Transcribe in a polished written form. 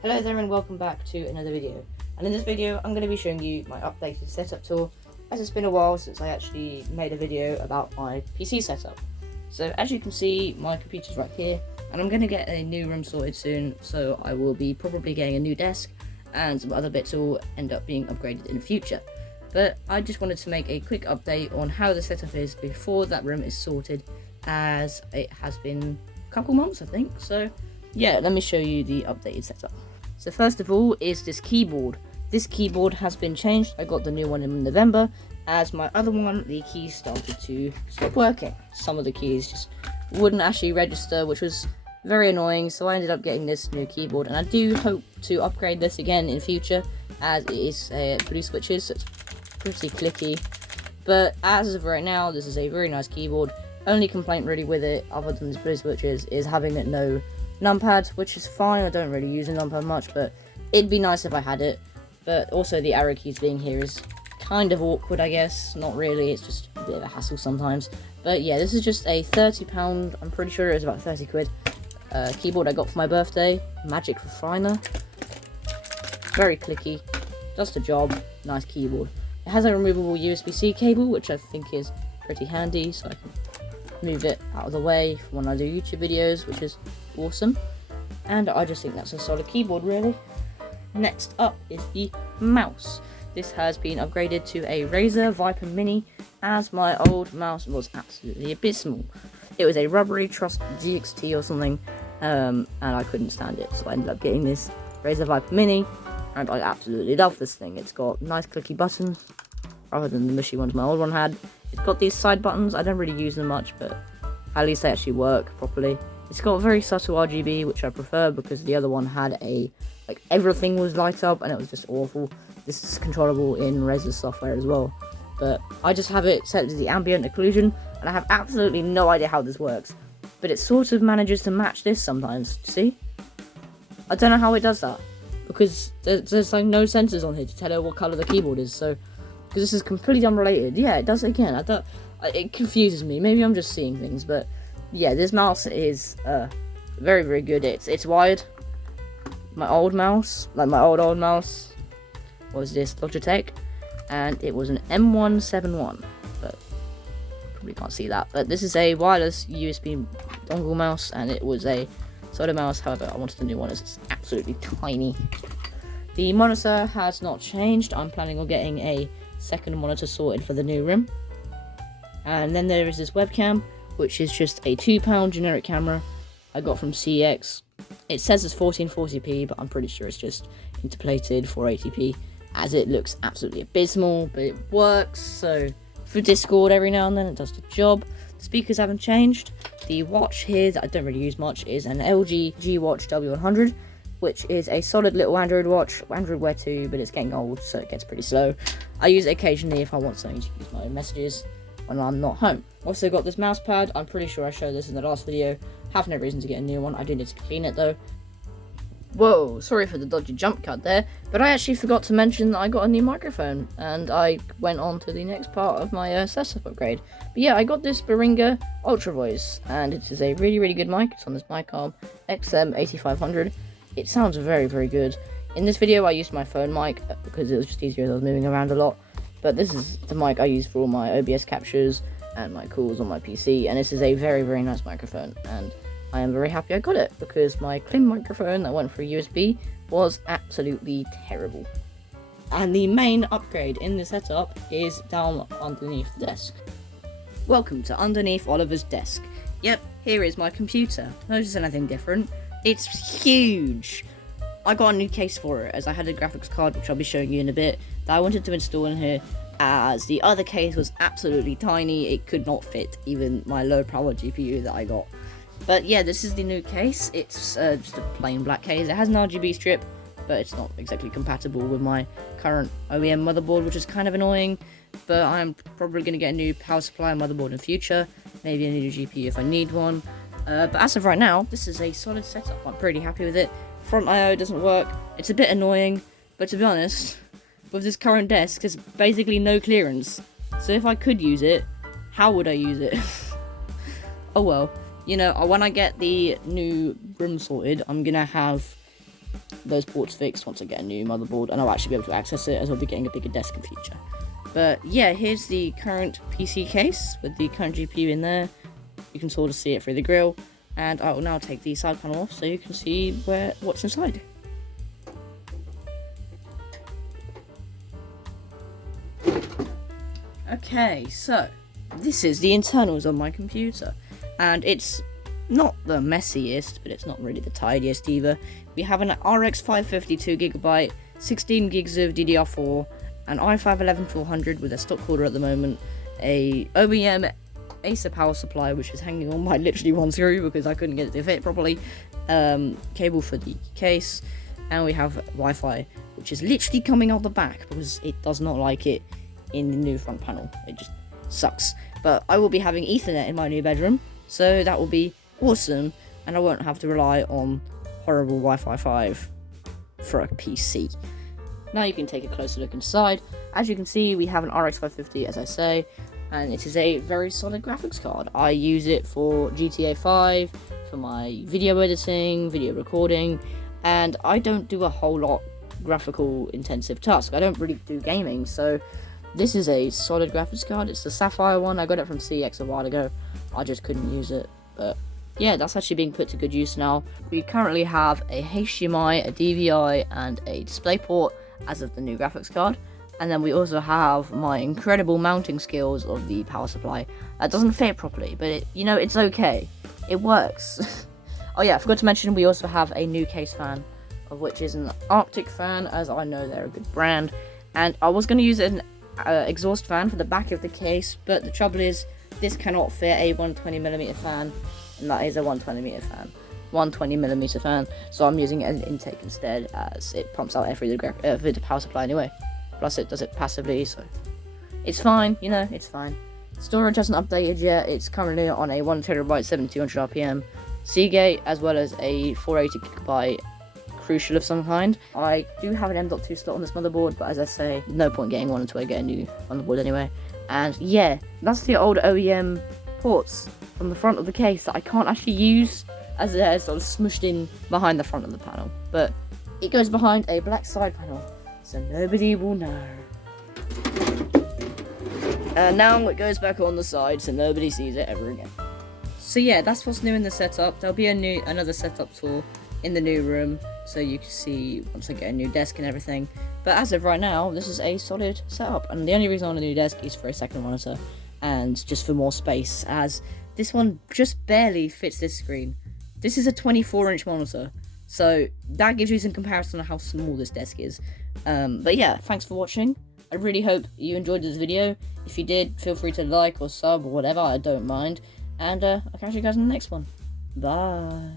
Hello there and welcome back to another video, and in this video I'm going to be showing you my updated setup tour, as it's been a while since I actually made a video about my PC setup. So as you can see, my computer's right here and I'm going to get a new room sorted soon, so I will be probably getting a new desk and some other bits will end up being upgraded in the future. But I just wanted to make a quick update on how the setup is before that room is sorted, as it has been a couple months I think. So yeah, let me show you the updated setup. So first of all is this keyboard. This keyboard has been changed. I got the new one in November, as my other one, the keys started to stop working. Some of the keys just wouldn't actually register, which was very annoying, so I ended up getting this new keyboard, and I do hope to upgrade this again in future, as it is blue switches, so it's pretty clicky. But as of right now, this is a very nice keyboard. Only complaint really with it, other than the blue switches, is having it no numpad, which is fine. I don't really use a numpad much, but it'd be nice if I had it. But also the arrow keys being here is kind of awkward, I guess. Not really, it's just a bit of a hassle sometimes. But yeah, this is just a £30, I'm pretty sure it was about 30 quid, keyboard I got for my birthday. Magic Refiner. Very clicky, does the job, nice keyboard. It has a removable USB-C cable, which I think is pretty handy, so I can move it out of the way for when I do YouTube videos, which is awesome. And I just think that's a solid keyboard, really. Next up is the mouse. This has been upgraded to a Razer Viper Mini, as my old mouse was absolutely abysmal. It was a rubbery Trust GXT or something, and I couldn't stand it, so I ended up getting this Razer Viper Mini, and I absolutely love this thing. It's got nice clicky buttons, rather than the mushy ones my old one had. It's got these side buttons. I don't really use them much, but at least they actually work properly. It's got very subtle RGB, which I prefer, because the other one had everything was light up and it was just awful. This is controllable in Razer software as well, but I just have it set to the ambient occlusion, and I have absolutely no idea how this works, but it sort of manages to match this sometimes. See? I don't know how it does that, because there's like no sensors on here to tell it what colour the keyboard is, so because this is completely unrelated. Yeah, it does it again. It confuses me. Maybe I'm just seeing things, but yeah, this mouse is very, very good. It's wired. My old mouse, my old mouse, was this Logitech, and it was an M171, but probably can't see that. But this is a wireless USB dongle mouse, and it was a solid mouse. However, I wanted a new one as it's absolutely tiny. The monitor has not changed. I'm planning on getting a second monitor sorted for the new room. And then there is this webcam, which is just a £2 generic camera I got from CX. It says it's 1440p, but I'm pretty sure it's just interpolated 480p, as it looks absolutely abysmal, but it works. So for Discord every now and then it does the job. The speakers haven't changed. The watch here that I don't really use much is an LG G Watch W100, which is a solid little Android watch. Android Wear 2, but it's getting old, so it gets pretty slow. I use it occasionally if I want something to use my own messages when I'm not home. Also got this mouse pad. I'm pretty sure I showed this in the last video. Have no reason to get a new one. I do need to clean it though. Whoa, sorry for the dodgy jump cut there, but I actually forgot to mention that I got a new microphone, and I went on to the next part of my setup upgrade. But yeah, I got this Behringer Ultravoice, and it is a really, really good mic. It's on this mic arm, XM8500. It sounds very, very good. In this video I used my phone mic, because it was just easier as I was moving around a lot. But this is the mic I use for all my OBS captures and my calls on my PC, and this is a very, very nice microphone, and I am very happy I got it, because my Klim microphone that went for USB was absolutely terrible. And the main upgrade in the setup is down underneath the desk. Welcome to underneath Oliver's desk. Yep, here is my computer. Notice anything different? It's huge! I got a new case for it, as I had a graphics card, which I'll be showing you in a bit, that I wanted to install in here, as the other case was absolutely tiny. It could not fit even my low power GPU that I got. But yeah, this is the new case. It's just a plain black case. It has an RGB strip, but it's not exactly compatible with my current OEM motherboard, which is kind of annoying. But I'm probably going to get a new power supply motherboard in the future, maybe a new GPU if I need one. But as of right now, this is a solid setup. I'm pretty happy with it. Front I/O doesn't work. It's a bit annoying, but to be honest, with this current desk, there's basically no clearance. So if I could use it, how would I use it? Oh well. You know, when I get the new room sorted, I'm gonna have those ports fixed once I get a new motherboard, and I'll actually be able to access it as I'll be getting a bigger desk in future. But yeah, here's the current PC case with the current GPU in there. You can sort of see it through the grill, and I will now take the side panel off so you can see what's inside. Okay, so this is the internals of my computer, and it's not the messiest, but it's not really the tidiest either. We have an RX 552GB, 16 gigs of DDR4, an i5 11400 with a stock cooler at the moment, a OEM Acer power supply, which is hanging on by literally one screw because I couldn't get it to fit properly, cable for the case, and we have Wi-Fi, which is literally coming out the back because it does not like it in the new front panel. It just sucks. But I will be having Ethernet in my new bedroom, so that will be awesome, and I won't have to rely on horrible Wi-Fi 5 for a PC. Now you can take a closer look inside. As you can see, we have an RX 550, as I say, and it is a very solid graphics card. I use it for GTA 5, for my video editing, video recording, and I don't do a whole lot graphical intensive tasks. I don't really do gaming, so this is a solid graphics card. It's the Sapphire one. I got it from CX a while ago. I just couldn't use it, but yeah, that's actually being put to good use now. We currently have a HDMI, a DVI, and a DisplayPort as of the new graphics card. And then we also have my incredible mounting skills of the power supply. That doesn't fit properly, but it's okay. It works. Oh yeah, I forgot to mention we also have a new case fan, of which is an Arctic fan, as I know they're a good brand. And I was going to use an exhaust fan for the back of the case, but the trouble is this cannot fit a 120mm fan, and that is a 120mm fan, so I'm using it as an intake instead, as it pumps out air through the power supply anyway. Plus it does it passively, so it's fine, it's fine. Storage hasn't updated yet. It's currently on a 1TB 7200 RPM Seagate, as well as a 480GB Crucial of some kind. I do have an M.2 slot on this motherboard, but as I say, no point getting one until I get a new motherboard anyway. And yeah, that's the old OEM ports from the front of the case that I can't actually use, as they're sort of smushed in behind the front of the panel. But it goes behind a black side panel, so nobody will know. And now it goes back on the side, so nobody sees it ever again. So yeah, that's what's new in the setup. There'll be another setup tour in the new room, so you can see once I get a new desk and everything. But as of right now, this is a solid setup, and the only reason I want a new desk is for a second monitor, and just for more space, as this one just barely fits this screen. This is a 24-inch monitor, so that gives you some comparison on how small this desk is. But yeah, thanks for watching. I really hope you enjoyed this video. If you did, feel free to like or sub or whatever, I don't mind. And I'll catch you guys in the next one. Bye.